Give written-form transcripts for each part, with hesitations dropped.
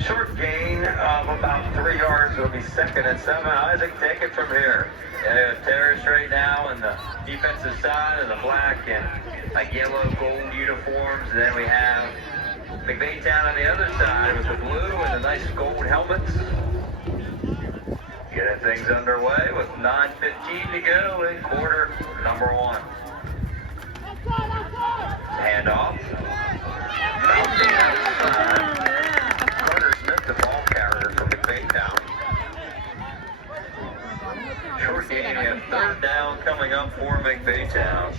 Short gain of about 3 yards. It'll be 2nd and 7. Isaac, take it from here. Terrace right now on the defensive side of the black and like yellow gold uniforms. And then we have Mcveytown on the other side with the blue and the nice gold helmets. Getting things underway with 9:15 to go in quarter number 1. Handoff. Carter Smith, the ball carrier for Mcveytown. Short gain and 3rd down coming up for Mcveytown.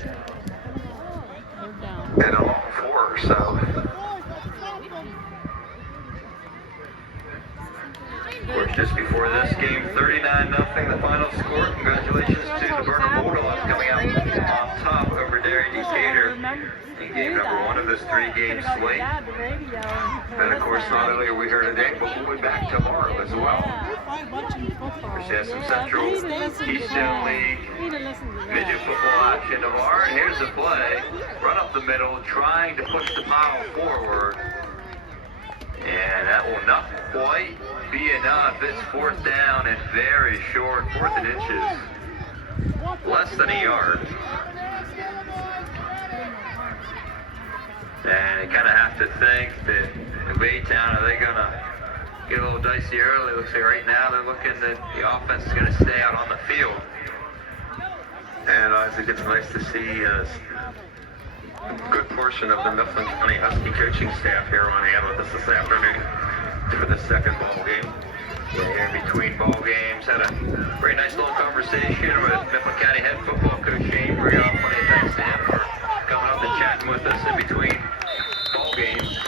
And a long 4, so. Of course, just before this game, 39-0, the final score. Congratulations to the Burger Bulldogs coming out on top over Derry Decatur in game number 1 of this 3-game slate. And of course, not only are we here today, but we'll be back tomorrow as well. Of course, there's some Central Keystone League midget football action tomorrow. And here's the play. Run up the middle, trying to push the pile forward. And that will not quite be enough. It's 4th down and very short, 4th and inches. Less than a yard. And you kind of have to think that Mcveytown, are they going to get a little dicey early? Looks like right now they're looking that the offense is going to stay out on the field. And I think it's nice to see a good portion of the Mifflin County Husky coaching staff here on hand with us this afternoon for the 2nd ball game. Yeah, in between ball games, had a very nice little conversation with Mifflin County head football coach Shane Brion. Plenty of thanks to him for coming up and chatting with us in between ball games.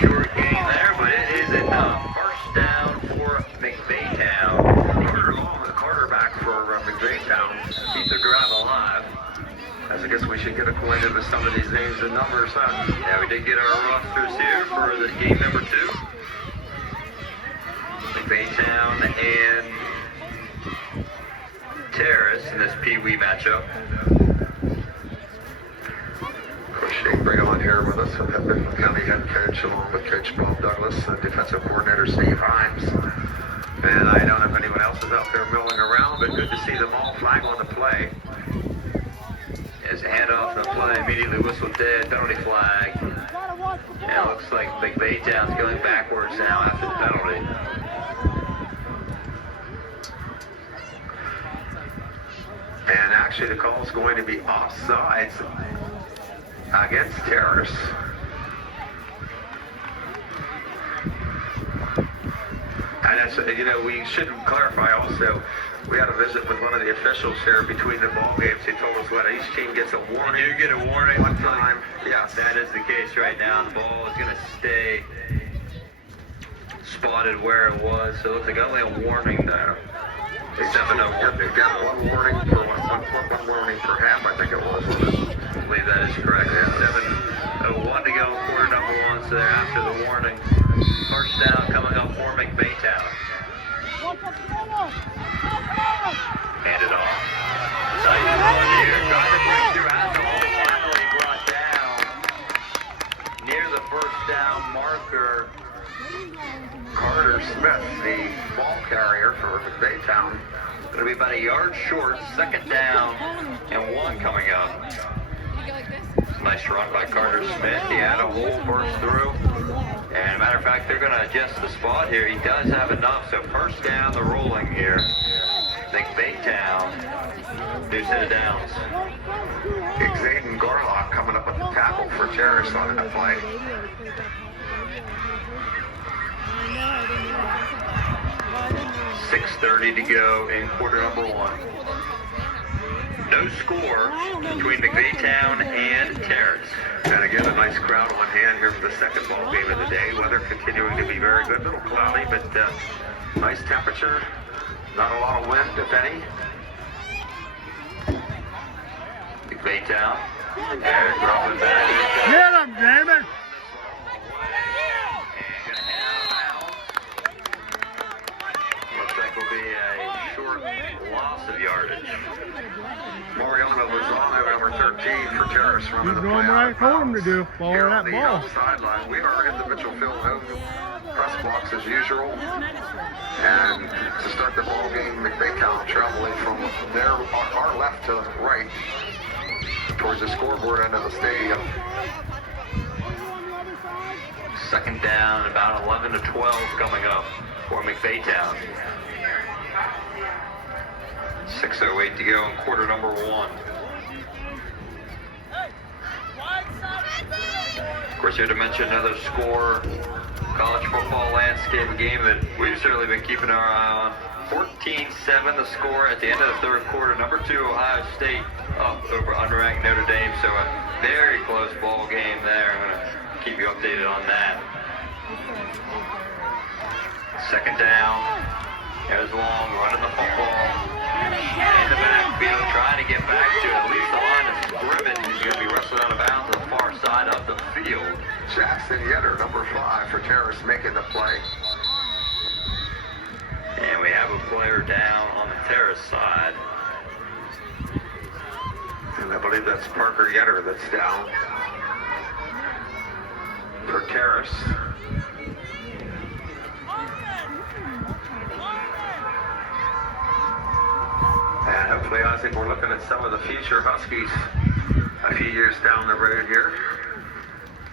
Short gain there, but it is enough. 1st down for Mcveytown. Carter Long, the quarterback for Mcveytown, keep the drive alive. As I guess we should get acquainted with some of these names and numbers, huh? Yeah, we did get our rosters here for the game number 2. Mcveytown and Terrace in this Peewee matchup. Coach Shane Brion here with us, the Mifflin County head coach, along with Coach Bob Douglas, and defensive coordinator Steve Himes. And I don't know if anyone else is out there milling around, but good to see them all flag on the play. As a handoff and the play, immediately whistled dead, penalty flag. And it looks like Mcveytown's going backwards now after the penalty. And actually the call is going to be offsides against Terrace. And that's, you know, we should clarify also, we had a visit with one of the officials here between the ball games. He told us what each team gets a warning. You get a warning one time. Yes, that is the case right now. The ball is going to stay spotted where it was. So it looks like only a warning there. It's 7-0. They've got one warning for one warning per half, I think it was. I believe that is correct. Yeah. 7:01 to go, quarter number 1. So they're after the warning. 1st down coming up for Mcveytown. Hand it off. Nice run here. Trying to break through Asshole. Finally brought down near the 1st down marker. Carter Smith, the ball carrier for Mcveytown. Going to be about a yard short. 2nd down and 1 coming up. Nice run by Carter Smith. He had a hole burst through. And matter of fact, they're going to adjust the spot here. He does have enough. So 1st down, the rolling here. Mcveytown, new set of downs. Xaden Garlock coming up with the tackle for Terrace on that play. 6:30 to go in quarter number 1. No score between Mcveytown and Terrace. And again, a nice crowd on hand here for the 2nd ball game of the day. Weather continuing to be very good, a little cloudy, but nice temperature. Not a lot of wind, if any. Mcveytown. They're dropping back. Get him, Damon! Looks like will be a short loss of yardage. Mariano Lozano, number 13 for Terrace, on in the doing what I told him to do. Follow here that on the ball. sideline. We are in the Mitchellfield home press box as usual. And to start the ball game, Mcveytown traveling from there, our left to right, towards the scoreboard end of the stadium. Second down, about 11 to 12 coming up for Mcveytown. 6:08 to go in quarter number 1. Of course, you had to mention another score, college football landscape, a game that we've certainly been keeping our eye on. 14-7 the score at the end of the third quarter. Number 2, Ohio State up over unranked Notre Dame, so a very close ball game there. I'm going to keep you updated on that. Second down. There's Long running the football in the backfield, trying to get back to at least the line of scrimmage. He's going to be wrestling out of bounds to the far side of the field. Jackson Yetter, number 5 for Terrace, making the play. And we have a player down on the Terrace side. And I believe that's Parker Yetter that's down for Terrace. And hopefully, I think we're looking at some of the future Huskies a few years down the road here.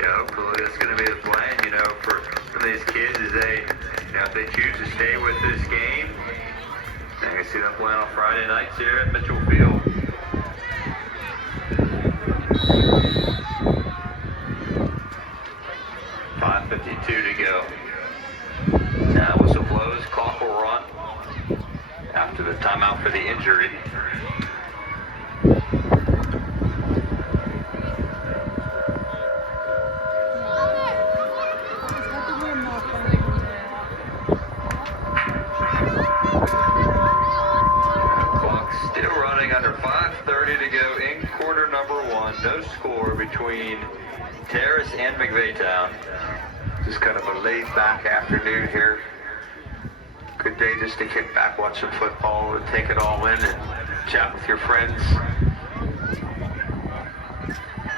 Yeah, hopefully that's going to be the plan, you know, for some of these kids as they, if they choose to stay with this game. I can see them playing on Friday nights here at Mitchell Field. .5:52 to go. Now whistle blows, clock will run after the timeout for the injury. Clock still running, under 5:30 to go in quarter number 1. No score between Terrace and Mcveytown. Just kind of a laid-back afternoon here. Good day just to kick back, watch some football, and take it all in and chat with your friends.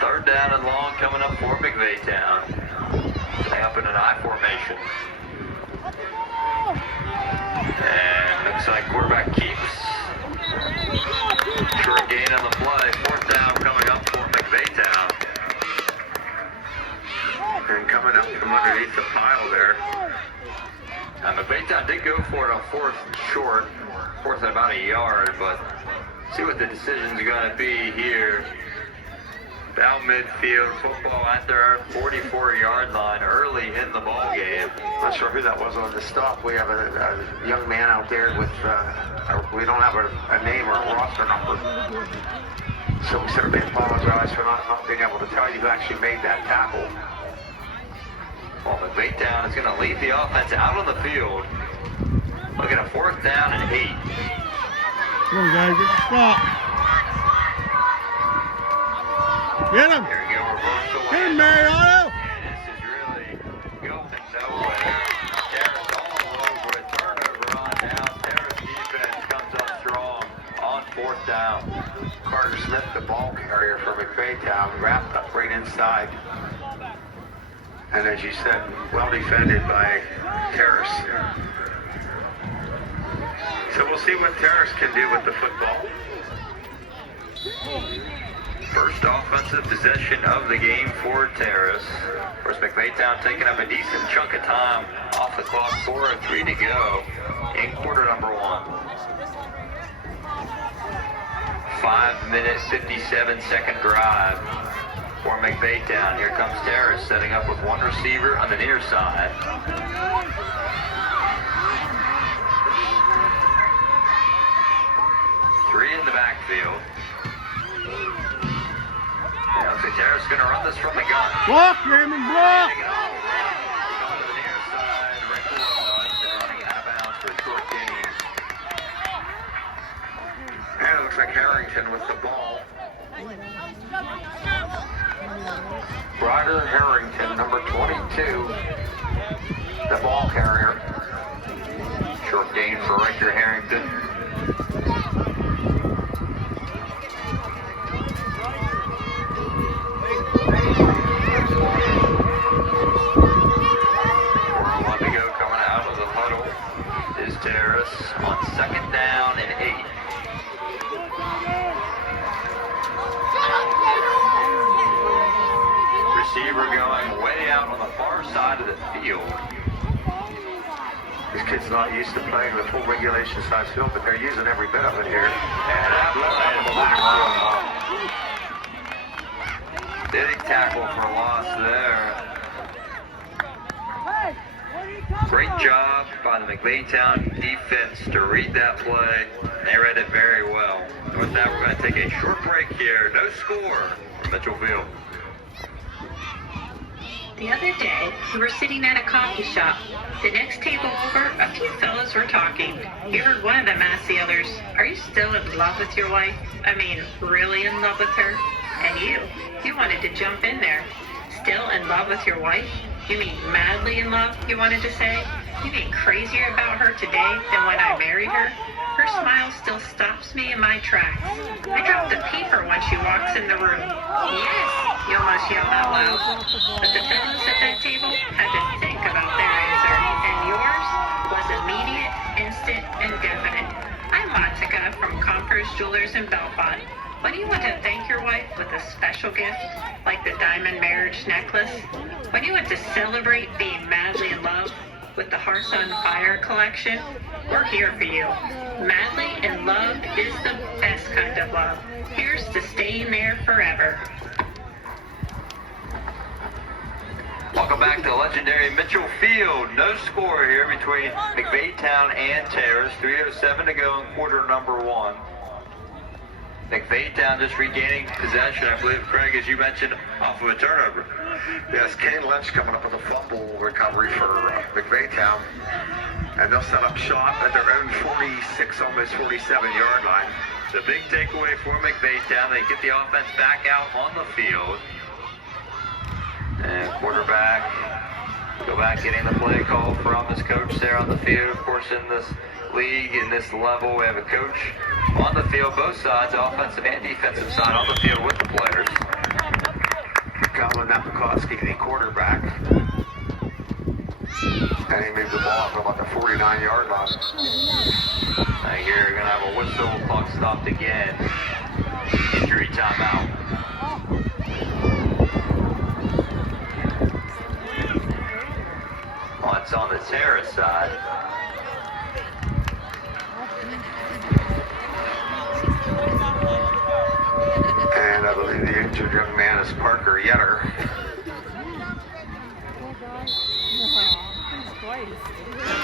Third down and long coming up for Mcveytown. Stay up in an I formation. And looks like quarterback keeps. Short gain on the play. Fourth down coming up for Mcveytown. And coming up from underneath the pile there. Mcveytown did go for it on fourth short. Fourth and about a yard, but see what the decisions are going to be here. Down midfield, football at their 44-yard line early in the ball game. Not sure who that was on the stop. We have a young man out there with, we don't have a name or a roster number. So we certainly apologize for not being able to tell you who actually made that tackle. Well, Mcveytown is going to lead the offense out on the field. Looking at fourth down and 8. Come on, guys, get the stop. Get him. Here we go, reversal. Get him, Mariano. And this is really going nowhere. Terrace all over it. Turnover on down. Terrace defense comes up strong on fourth down. Carter Smith, the ball carrier for Mcveytown, wrapped up right inside. And as you said, well defended by Terrace. So we'll see what Terrace can do with the football. First offensive possession of the game for Terrace. Of course, Mcveytown taking up a decent chunk of time off the clock. 4:03 to go in quarter number 1. 5-minute, 57-second drive for Mcveytown. Here comes Terrace setting up with one receiver on the near side. Three in the backfield. Yeah, looks like Terrace is going to run this from the gun. Block, Raymond, block. Going to the near side, right below us. They're running out of bounds for a short gain. And it looks like Harrington with the ball. Ryder Harrington, number 22, the ball carrier. Short gain for Riker Harrington. far side of the field. These kids not used to playing the full regulation size field, but they're using every bit of it here. And that big tackle for a loss there. Great job by the Mcveytown defense to read that play. They read it very well. With that, we're going to take a short break here. No score from Mitchell Field. The other day, we were sitting at a coffee shop. The next table over, a few fellas were talking. You heard one of them ask the others, "Are you still in love with your wife? I mean, really in love with her?" And you wanted to jump in there. Still in love with your wife? You mean madly in love, you wanted to say? You mean crazier about her today than when I married her? Her smile still stops me in my tracks. I drop the paper when she walks in the room. Yes, you almost yelled out loud. But the fellas at that table had to think about their answer, and yours was immediate, instant, and definite. I'm Monica from Conqueror's Jewelers in Belpont. When you want to thank your wife with a special gift, like the diamond marriage necklace, when you want to celebrate being madly in love with the Hearts on Fire collection, we're here for you. Madly in love is the best kind of love. Here's to staying there forever. Welcome back to legendary Mitchell Field. No score here between Mcveytown and Terrace. 3:07 to go in quarter number one. Mcveytown just regaining possession, I believe, Craig, as you mentioned, off of a turnover. Yes, Kane Lynch coming up with a fumble recovery for Mcveytown. And they'll set up shop at their own 46, almost 47-yard line. The big takeaway for Mcveytown, they get the offense back out on the field. And quarterback, go back getting the play call from his coach there on the field. Of course, in this league, in this level, we have a coach on the field, both sides, offensive and defensive side, on the field with the players. Colin Napakowski, the quarterback. And he moved the ball up to about the 49-yard line. Now here, you're going to have a whistle, clock stopped again. Injury timeout. Oh, it's on the Terrace side. And I believe the injured young man is Parker Yetter.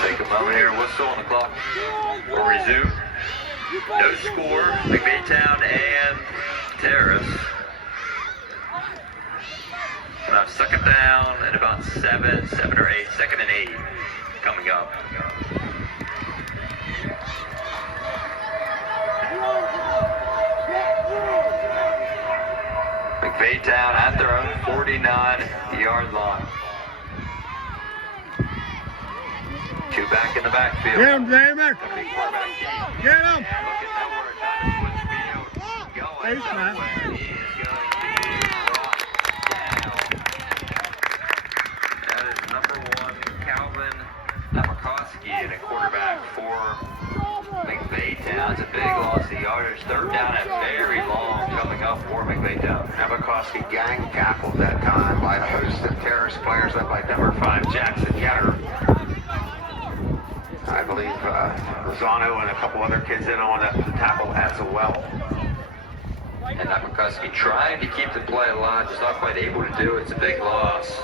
Take a moment here, whistle on the clock. We'll resume. No score, Mcveytown and Terrace. We'll have second down at about 7 or 8, second and 8 coming up. Mcveytown at their own 49-yard line. Two back in the backfield. Get him, Damon. Gonna be quarterback keep. Get him. And look at that, we're trying to switch field. Going Face somewhere. mask. He is going to be brought down. That is number 1, Calvin Napakowski, and a quarterback for Mcveytown. It's a big loss of yardage. Third down and very long coming up for Mcveytown. Napakowski gang tackled that time by a host of Terrace players led by number 5, Jackson Yetter. I believe Lozano and a couple other kids in on that tackle as well. And Napakowski trying to keep the play alive, just not quite able to do it. It's a big loss.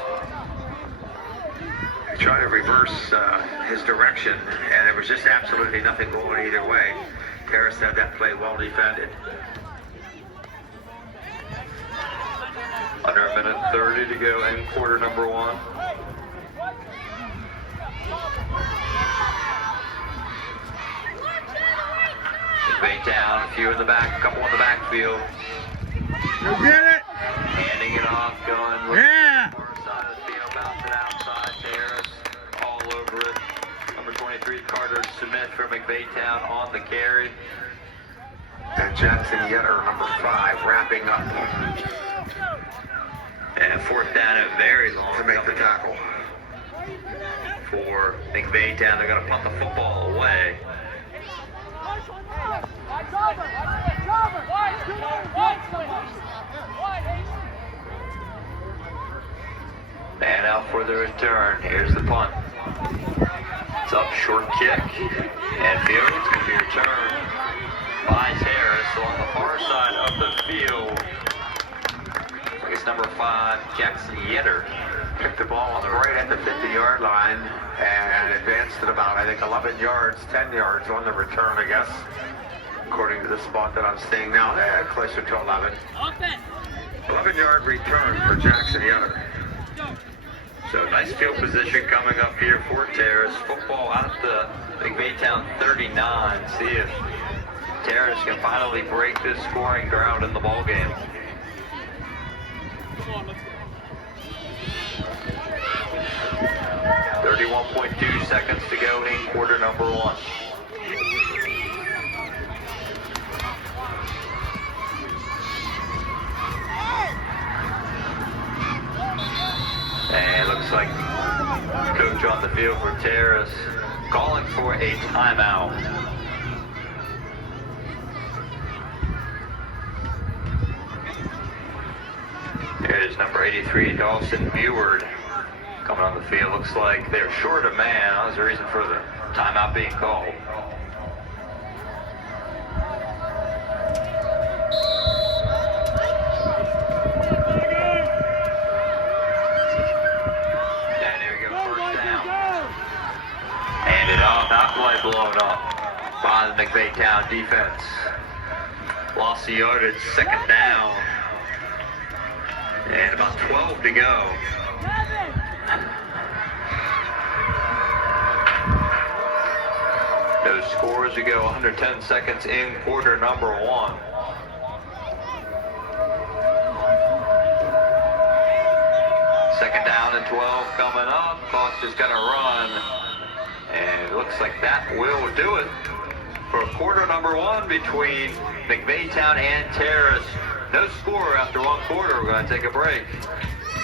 He tried to reverse his direction, and there was just absolutely nothing going either way. Terrace had that play well defended. Under a minute 30 to go in quarter number 1. Mcveytown, a few in the back, a couple in the backfield. Go get it. Handing it off, going looking Yeah. at the far side of the field, bounce it outside. Terrace all over it. Number 23, Carter Smith for Mcveytown on the carry. And Jackson Yetter, number 5, wrapping up And fourth down and very long to make the coming up tackle. for Mcveytown. They're going to punt the football away. And out for the return. Here's the punt. It's up, short kick. And field. It's going to be returned by Terrace along the far side of the field. It's number 5, Jackson Yetter. Picked the ball on the right at the 50-yard line and advanced it about, I think, 11 yards, 10 yards on the return, I guess, according to the spot that I'm seeing now. Closer to 11. 11-yard return for Jackson Yetter. So nice field position coming up here for Terrace. Football out the Mcveytown 39. See if Terrace can finally break this scoring drought in the ball game. 31.2 seconds to go in quarter number 1. And it looks like coach on the field for Terrace calling for a timeout. Here's number 83, Dawson Beward, coming on the field. Looks like they're short a man. That was the reason for the timeout being called. And here we go, first down. And it off, not quite blown up by the Mcveytown defense. Lost the yardage, second down. And about 12 to go. Those scores to go, 110 seconds in quarter number 1. Second down and 12 coming up. Fox is going to run. And it looks like that will do it for quarter number 1 between Mcveytown and Terrace. No score after 1 quarter. We're going to take a break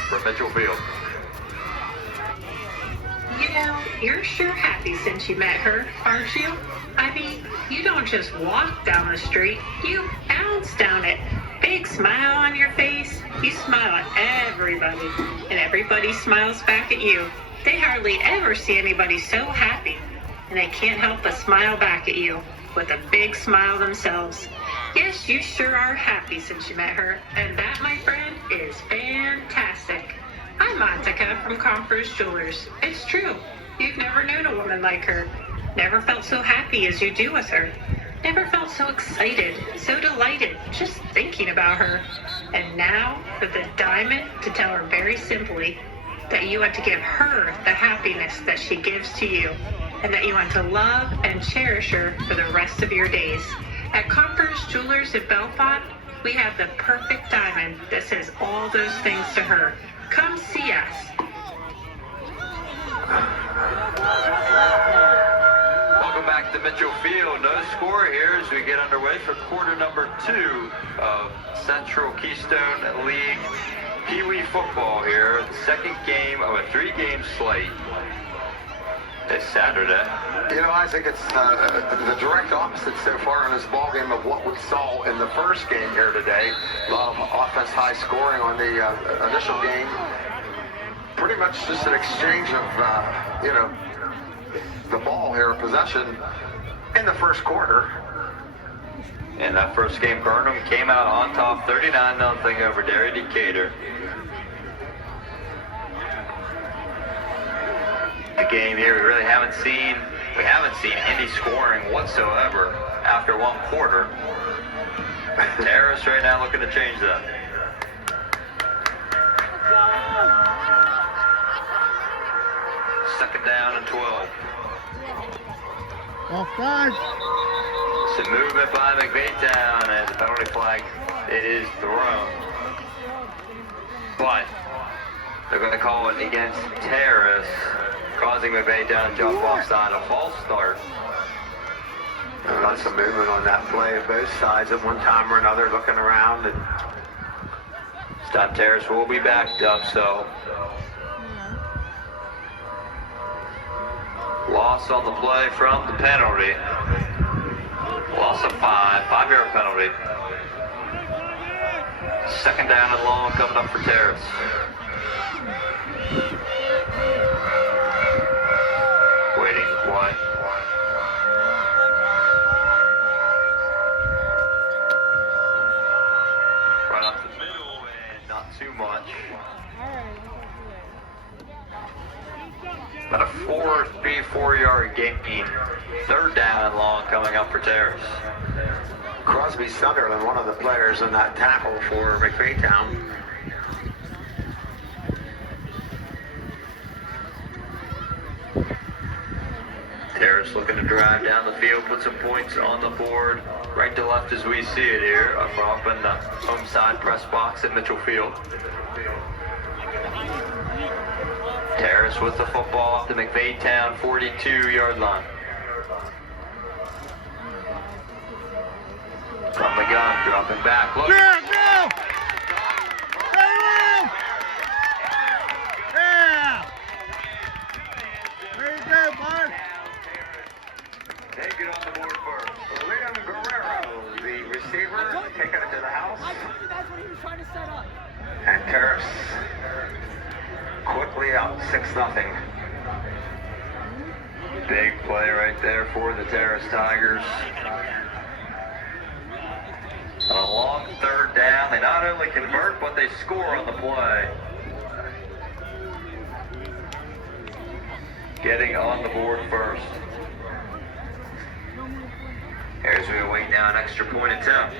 from Mitchell Field. You know, you're sure happy since you met her, aren't you? I mean, you don't just walk down the street, you bounce down it. Big smile on your face. You smile at everybody, and everybody smiles back at you. They hardly ever see anybody so happy, and they can't help but smile back at you with a big smile themselves. Yes, you sure are happy since you met her, and that, my friend, is fantastic. I'm Monica from Conference Jewelers. It's true. You've never known a woman like her. Never felt so happy as you do with her. Never felt so excited, so delighted, just thinking about her. And now, for the diamond to tell her very simply that you want to give her the happiness that she gives to you, and that you want to love and cherish her for the rest of your days. At Conference Jewelers in Belfont, we have the perfect diamond that says all those things to her. Come see us. Welcome back to Mitchell Field. No score here as we get underway for quarter number 2 of Central Keystone League Peewee football here. The second game of a 3-game slate. This Saturday. You know, I think it's the direct opposite so far in this ball game of what we saw in the first game here today. A lot of offense, high scoring on the initial game. Pretty much just an exchange of, the ball here, possession in the first quarter. In that first game, Burnham came out on top 39-0 over Derry Decatur. The game here we haven't seen any scoring whatsoever after 1 quarter. Terrace right now looking to change that. Second down and 12. Offside. Some movement by Mcveytown as the penalty flag it is thrown. But they're going to call it against Terrace, causing Mcveytown to jump offside, a false start. Lots of movement on that play, both sides at one time or another, looking around. And Stop Terrace will be backed up, so loss on the play from the penalty. Loss of 5-yard penalty. Second down and long coming up for Terrace. About a 4-yard gain. Third down and long coming up for Terrace. Crosby Sunderland, one of the players in that tackle for Mcveytown. Terrace looking to drive down the field, put some points on the board. Right to left as we see it here, up in the home side press box at Mitchell Field. Terrace with the football off the Mcveytown 42-yard line. From the gun, dropping back. Look. Yeah, go! Yeah! There you go, bud. They get on the board first. Liam Guerrero, the receiver, taking it to the house. I told you that's what he was trying to set up. And Terrace quickly up 6-0. Big play right there for the Terrace Tigers. On a long third down, they not only convert, but they score on the play. Getting on the board first. Here's we await now an extra point attempt.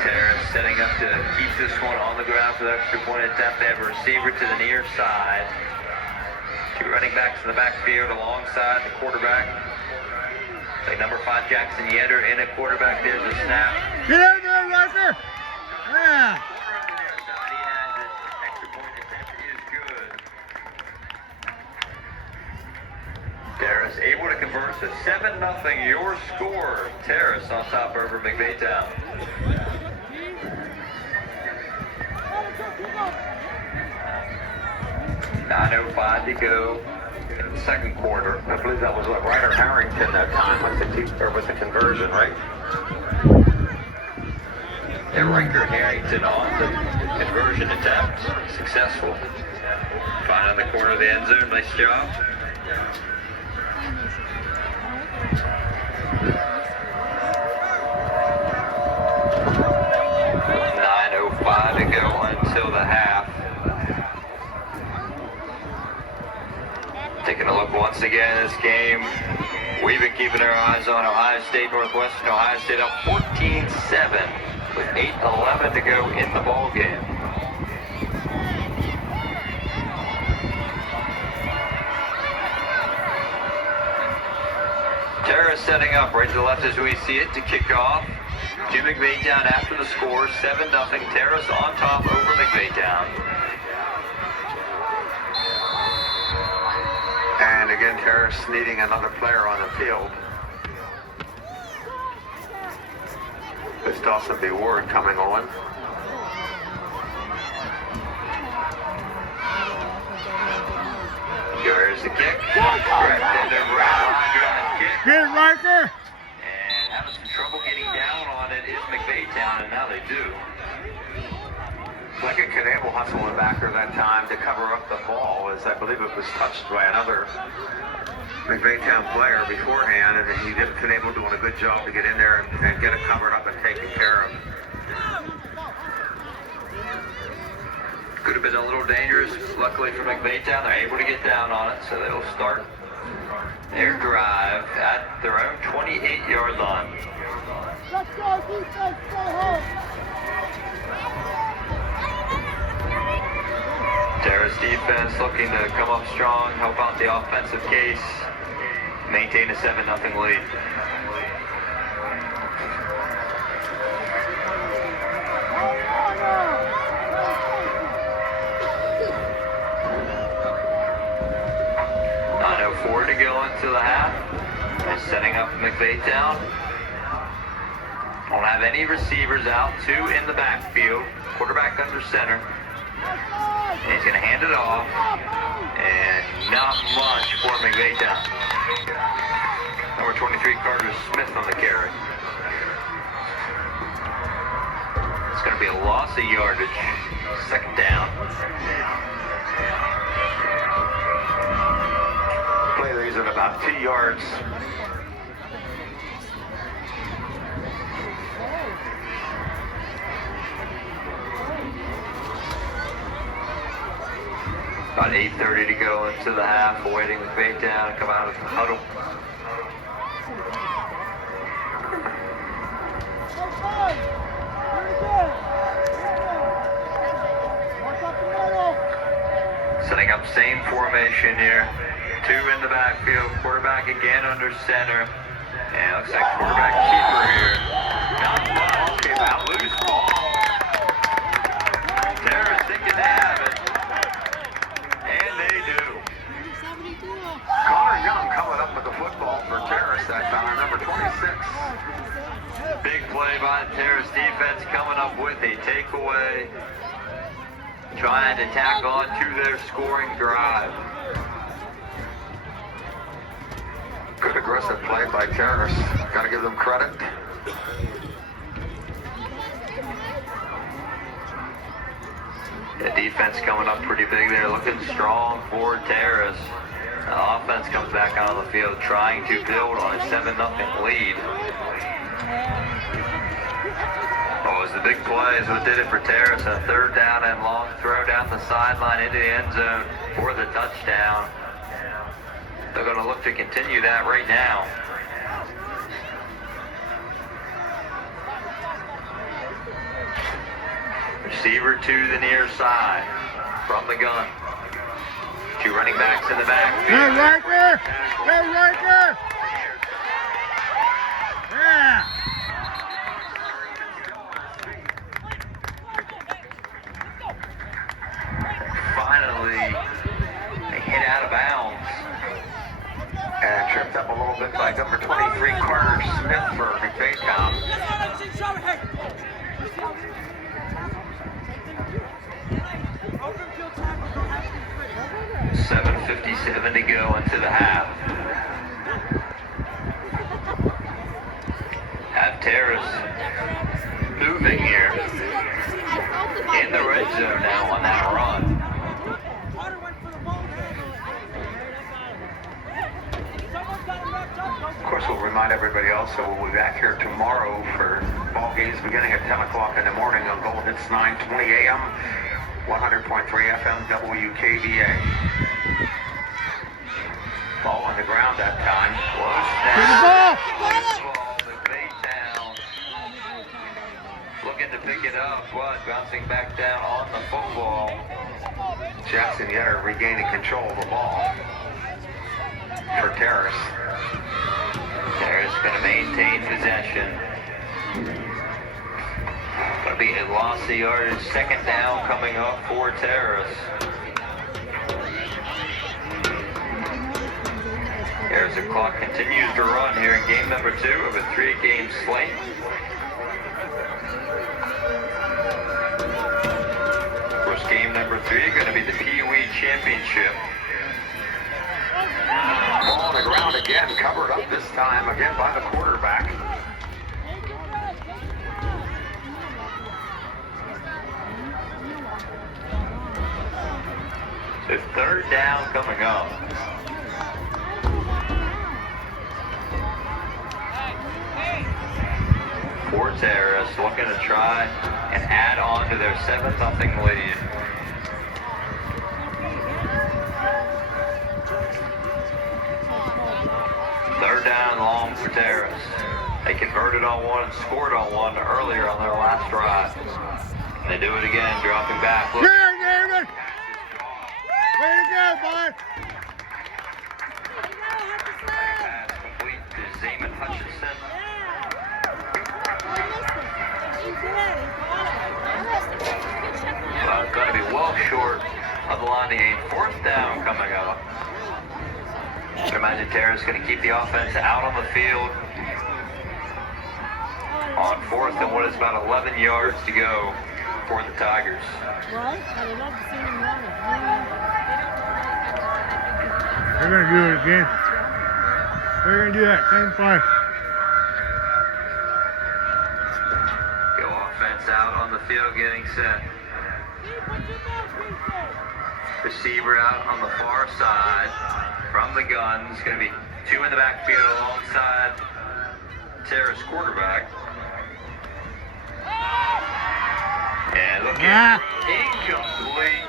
Terrace setting up to keep this one on the ground for the extra point attempt. They have a receiver to the near side. Two running backs in the backfield alongside the quarterback. Like number 5 Jackson Yetter in a quarterback. There's a snap. Get out there, Rucker! Yeah! Terrace able to convert to 7-0 your score. Terrace on top over Mcveytown. 9:05 to go in the second quarter. I believe that was what Ryder Harrington that time with the conversion, right? And Riker Harrington on the conversion attempt. Successful. Find on the corner of the end zone. Nice job. $9:05 to go until the half. Taking a look once again at this game. We've been keeping our eyes on Ohio State, Northwestern Ohio State up 14-7 with 8:11 to go in the ball game. Terrace setting up right to the left as we see it to kick off. To Mcveytown after the score, 7-0. Terrace on top over Mcveytown. And again, Terrace needing another player on the field. It's Dawson B. Ward coming on. Here's the kick. Corrected around kick. Get it, Riker! And having some trouble getting down on it is Mcveytown, and now they do. Lincoln Knable hustling back there that time to cover up the ball, as I believe it was touched by another Mcveytown player beforehand, and he did Knable doing a good job to get in there and get it covered up and taken care of. Could have been a little dangerous. Luckily for Mcveytown, they're able to get down on it, so they'll start their drive at their own 28-yard line. Let's go, defense, stay home. Terrace defense looking to come up strong, help out the offensive case, maintain a 7-0 lead. $9:04 to go into the half. And setting up Mcveytown. Won't have any receivers out. 2 in the backfield. Quarterback under center. And he's going to hand it off. And not much for Mcveytown. Number 23, Carter Smith on the carry. It's going to be a loss of yardage. Second down. Play these at about 2 yards. About 8:30 to go into the half, awaiting Mcveytown to come out of the huddle. Setting up same formation here. 2 in the backfield, quarterback again under center. And looks like quarterback keeper here. Not the ball, came out, loose ball. Terrace thinking they have it. And they do. Connor Young coming up with the football for Terrace, that time, number 26. Big play by the Terrace defense coming up with a takeaway. Trying to tack on to their scoring drive. Good aggressive play by Terrace. Got to give them credit. The defense coming up pretty big there, looking strong for Terrace. The offense comes back out on the field trying to build on a 7-0 lead. Oh, it was the big plays what did it for Terrace. A 3rd down and long throw down the sideline into the end zone for the touchdown. They're going to look to continue that right now. Receiver to the near side from the gun. 2 running backs in the backfield. Hey, Riker! Hey, Riker! Yeah! Finally, they hit out of bounds. And tripped up a little bit by number 23, Carter Smith for Mcveytown. 7:57 to go into the half. Have Terrace moving here in the red zone now on that run. Of course, we'll remind everybody also we'll be back here tomorrow for ball games beginning at 10 o'clock in the morning on Gold Hits 9:20 a.m. 100.3 FM WKVA. Ball on the ground that time. Close Get the ball! Mcveytown looking to pick it up, but bouncing back down on the football. Jackson Yetter regaining control of the ball for Terrace. Terrace going to maintain possession. Going to be a loss of yardage. 2nd down coming up for Terrace. There's the clock continues to run here in game number 2 of a 3-game slate. Of course, game number 3 going to be the Peewees Championship. Ball on the ground again, covered up this time again by the quarterback. So 3rd down coming up. For Terrace, looking to try and add on to their 7-0 lead. Third down and long for Terrace. They converted on one and scored on one earlier on their last drive. They do it again, dropping back. Look. Here, David! Way to go, boy! Pass complete to Zeman Hutchinson. Going to be well short of the line to gain. 4th down coming up. I imagine Terrace going to keep the offense out on the field on 4th and what is about 11 yards to go for the Tigers. Right? I'd love to see him run it. They're going to do it again. They're going to do that same play. Go offense out on the field getting set. Receiver out on the far side from the gun. It's going to be 2 in the backfield alongside Terrace quarterback. And looking incomplete.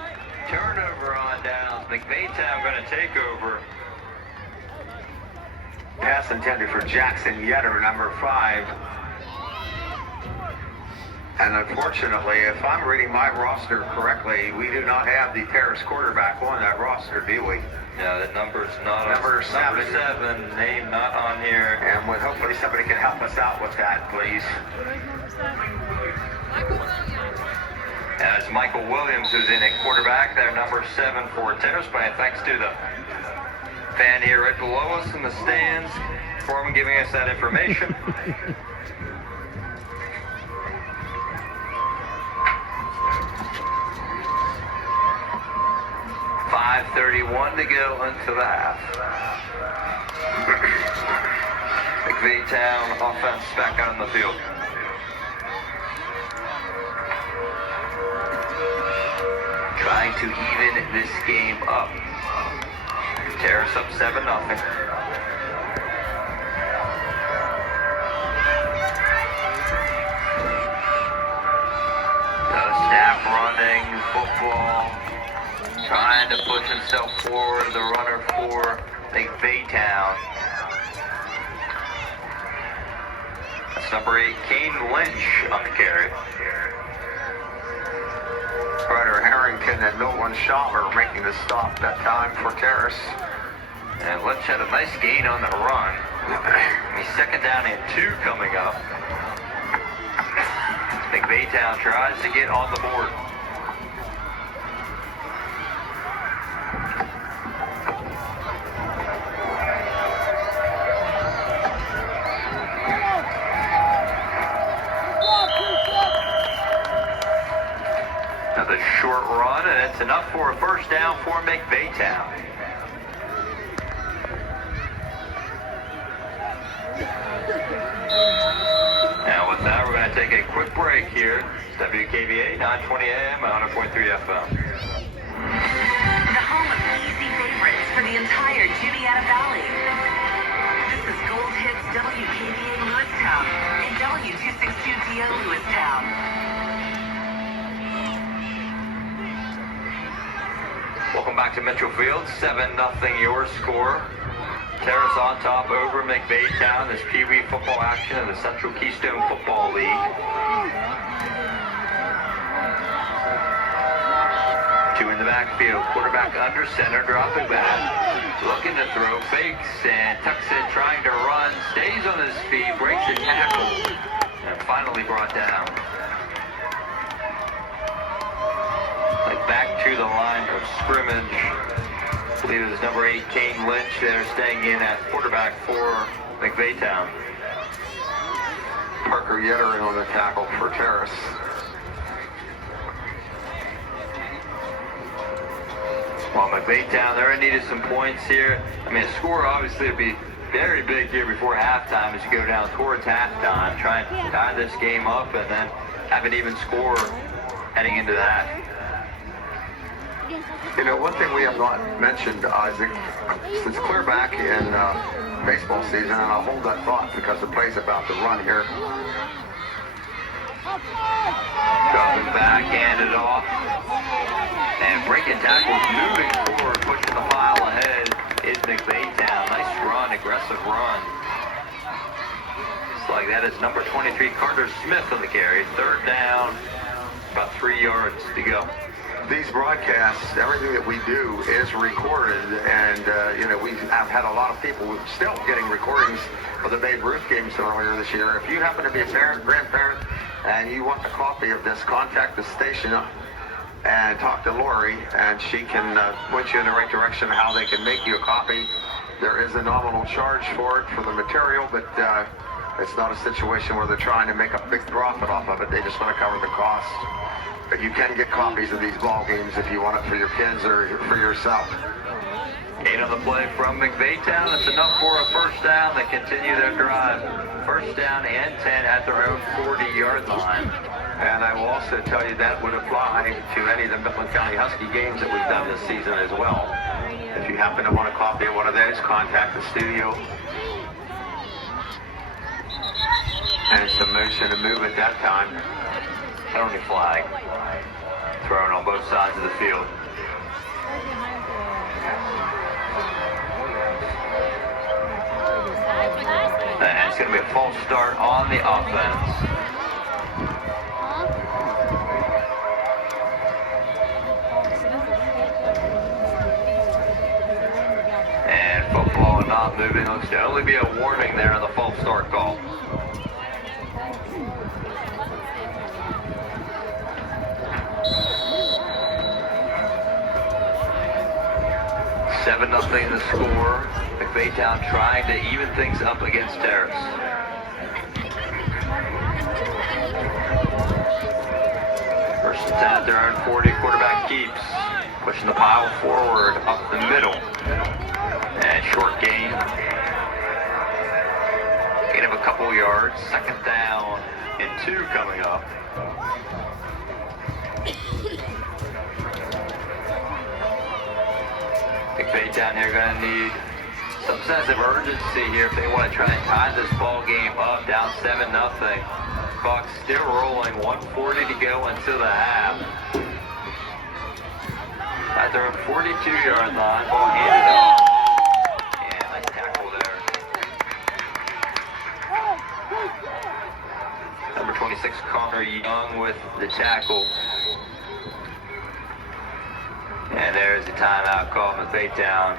Turnover on downs. Mcveytown going to take over. Pass intended for Jackson Yetter, number 5. And unfortunately, if I'm reading my roster correctly, we do not have the Terrace quarterback on that roster, do we? Yeah, that number's not Number on. seven. Number 7, name not on here. And hopefully somebody can help us out with that, please. As Michael Williams is in at quarterback, they're number 7 for Terrace. But thanks to the fan here right below us in the stands for him giving us that information. .5:31 to go into the half. Mcveytown offense back out on the field. Trying to even this game up. Terrace up 7-0. Snap running football. Trying to push himself forward, the runner for Mcveytown. That's number 8, Kane Lynch on the carry. Ryder Harrington and Milton Schaller making the stop that time for Terrace. And Lynch had a nice gain on the run. He's 2nd down and 2 coming up. Mcveytown tries to get on the board. Another short run, and it's enough for a 1st down for Mcveytown. Now with that, we're going to take a quick break here. It's WKVA 920 AM, 100.3 FM. The home of easy favorites for the entire Juliana Valley. This is Gold Hits WKVA Lewistown and W262DO Lewistown. Welcome back to Mitchell Field, 7-0 your score. Terrace on top over Mcveytown. This Peewee football action in the Central Keystone Football League. 2 in the backfield, quarterback under center, dropping back, looking to throw, fakes and tucks it, trying to run, stays on his feet, breaks a tackle, and finally brought down. Back to the line of scrimmage. I believe it was number 8, Kane Lynch there, staying in at quarterback for Mcveytown. Parker Yetter in on the tackle for Terrace. While Mcveytown, they're in need of some points here. I mean, a score obviously would be very big here before halftime as you go down towards halftime. Try and tie this game up and then have an even score heading into that. You know, one thing we have not mentioned, Isaac, it's clear back in baseball season, and I'll hold that thought because the play's about to run here. Dropping back, handed off, and breaking tackles, moving forward, pushing the file ahead is Mcveytown. Nice run, aggressive run. It's like that is number 23, Carter Smith on the carry. 3rd down, about 3 yards to go. These broadcasts, everything that we do is recorded, and you know, we have had a lot of people still getting recordings of the Babe Ruth games earlier this year. If you happen to be a parent, grandparent, and you want a copy of this, contact the station and talk to Lori, and she can point you in the right direction of how they can make you a copy. There is a nominal charge for it for the material, but it's not a situation where they're trying to make a big profit off of it. They just want to cover the cost. But you can get copies of these ball games if you want it for your kids or for yourself. 8 on the play from Mcveytown. That's enough for a 1st down. They continue their drive. 1st down and 10 at their own 40-yard line. And I will also tell you that would apply to any of the Midland County Husky games that we've done this season as well. If you happen to want a copy of one of those, contact the studio. And some motion to move at that time. Penalty flag thrown on both sides of the field. And it's going to be a false start on the offense. And football not moving. Looks to only be a warning there on the false start call. 7-0 the score. Mcveytown trying to even things up against Terrace. First and 10 at their own 40. Quarterback keeps pushing the pile forward up the middle. And short gain. Gain of a couple yards. Second down and 2 coming up. Mcveytown here going to need some sense of urgency here if they want to try and tie this ball game up, down 7-0. Clock still rolling, 1:40 to go until the half. At their 42-yard line, ball handed off. And nice tackle there. Number 26, Connor Young with the tackle. And there's the timeout call from Mcveytown.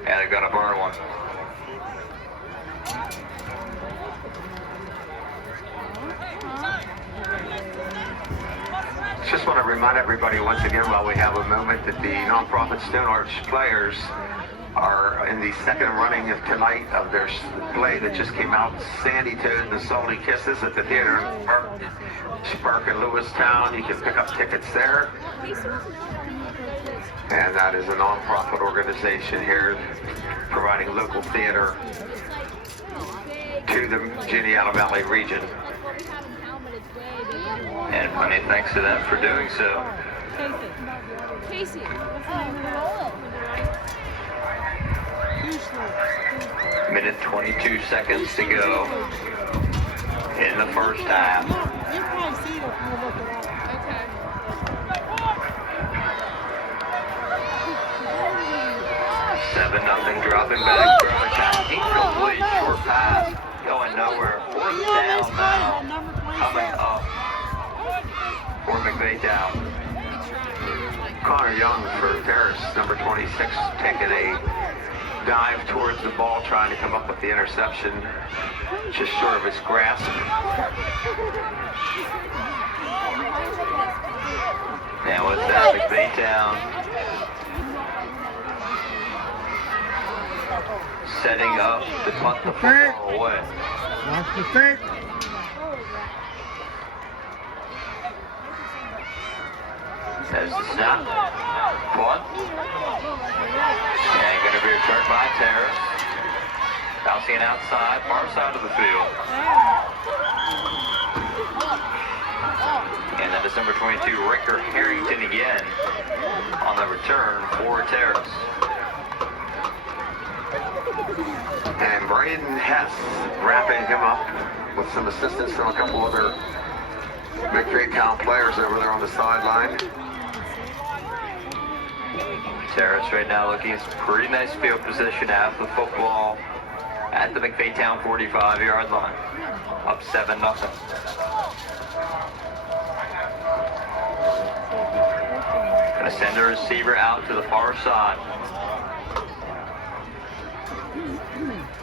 And they're gonna burn one. Just want to remind everybody once again while we have a moment that the nonprofit Stone Arch players are in the second running of tonight of their play that just came out, Sandy Toad and Salty Kisses at the theater in Spark in Lewistown. You can pick up tickets there. And that is a nonprofit organization here providing local theater to the Juniata Valley region. And plenty of thanks to them for doing so. Casey, Minute 22 seconds to go in the first half. you'll probably see it if you look it up. 7-0 dropping back. Throwing back. Incomplete. Short pass. Going nowhere. Fourth down now. Coming up for Mcveytown. Connor Young for Terrace, number 26, taking a dive towards the ball, trying to come up with the interception, just short of his grasp. And with that, Mcveytown setting up to punt the football away. Watch the fake. There's the snap. Punt. And going to be returned by Terrace. Bouncing outside, far side of the field. And that is number 22, Ricker Harrington again on the return for Terrace. And Braden Hess wrapping him up with some assistance from a couple other Mcveytown players over there on the sideline. Terrace right now looking at some pretty nice field position at the football at the Mcveytown 45-yard line. Up 7-0. Gonna send a receiver out to the far side.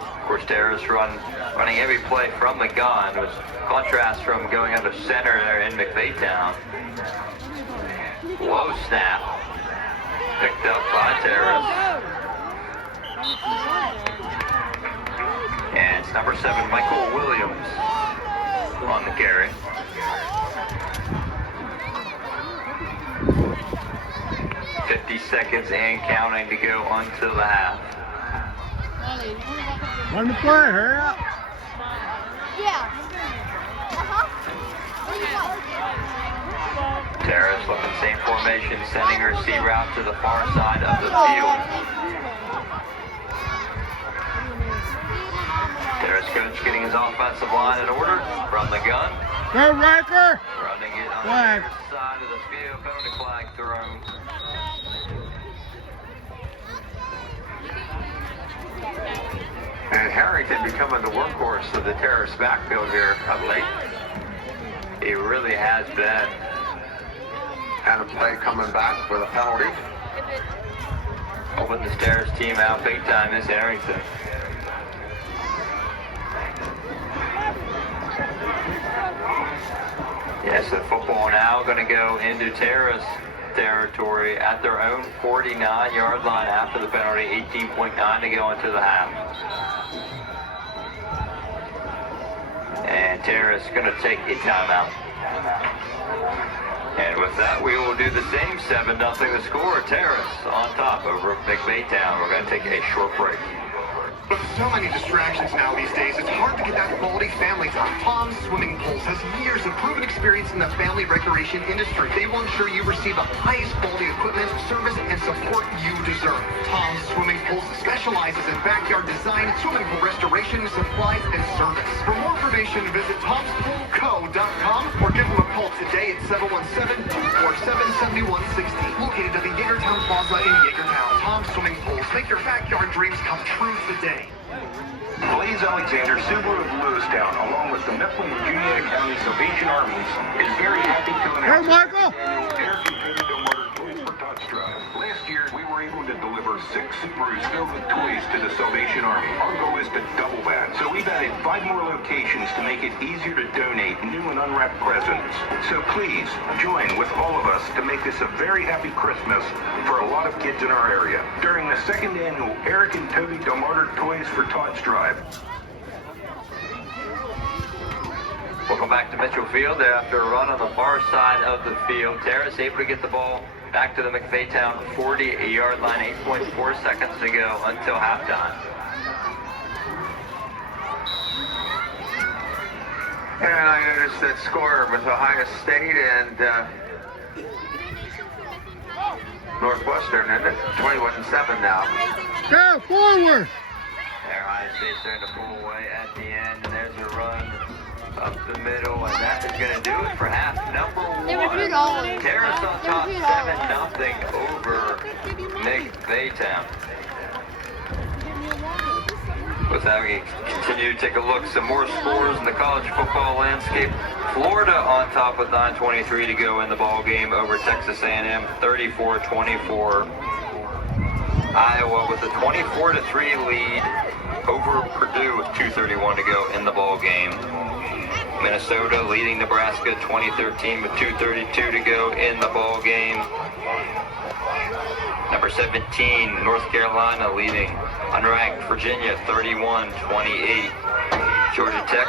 Of course, Terrace running every play from the gun, with contrast from going under center there in Mcveytown. Low snap. Picked up by Terrace. And it's number 7, Michael Williams on the carry. $50 seconds and counting to go until the half. Run the play, hurry up. Terrace looking same formation, sending her receiver out to the far side of the field. Terrace coach getting his offensive line in order from the gun. Go, Riker. Running it on Flag. the other side of the field. Penalty flag thrown. And Harrington becoming the workhorse of the Terrace backfield here of late. He really has been. And a play coming back with a penalty. Helping this Terrace team out big time is Harrington. Yes, the football now going to go into Terrace territory at their own 49-yard line after the penalty. 18.9 to go into the half. And Terrace going to take a timeout. And with that, we will do the same. 7-0 the score. Terrace on top over Mcveytown. We're going to take a short break. With so many distractions now these days, it's hard to get that quality family time. Tom's Swimming Pools has years of proven experience in the family recreation industry. They will ensure you receive the highest quality equipment, service, and support you deserve. Tom's Swimming Pools specializes in backyard design, swimming pool restoration, supplies, and service. For more information, visit tomspoolco.com or give them a call today at 717-247-7160. Located at the Yeagertown Plaza in Yeagertown. Tom's Swimming Pools make your backyard dreams come true today. Blaze Alexander Subaru of Lewistown, along with the Mifflin and Juniata County Salvation Armies, is very happy to announce Michael! Eric and Peewees Motor Toys for Tots Drive. Last year, we were able to deliver 6 Subarus filled with toys to the Salvation Army. Our goal is to double that, so we've added 5 more locations to make it easier to donate new and unwrapped presents. So please, join with all of us to make this a very happy Christmas for a lot of kids in our area during the 2nd annual Eric and Toby DeMarter Toys for Tots Drive. Welcome back to Mitchell Field. After a run on the far side of the field, Terrace able to get the ball back to the Mcveytown 40-yard line. 8.4 seconds to go until halftime. And I noticed that score with Ohio State and Northwestern, isn't it? 21-7 now. Go forward! There, Ohio State's starting to pull away at the end, and there's a run up the middle, and that is going to do it for half number 1. Terrace on top, 7-0 over Mcveytown. With that, we continue to take a look. Some more scores in the college football landscape. Florida on top with 9:23 to go in the ball game over Texas A&M, 34-24. Iowa with a 24-3 lead over Purdue with 2:31 to go in the ball game. Minnesota leading Nebraska 2013 with 2:32 to go in the ball game. Number 17, North Carolina leading unranked Virginia 31-28. Georgia Tech